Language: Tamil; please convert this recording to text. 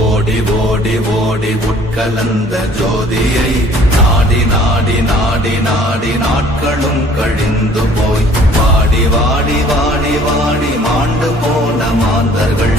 ஓடி ஓடி ஓடி உட்கலந்த ஜோதியை நாடி நாடி நாடி நாடி நாட்களும் கழிந்து போய் வாடி வாடி வாடி வாடி மாண்டு போன மாந்தர்கள்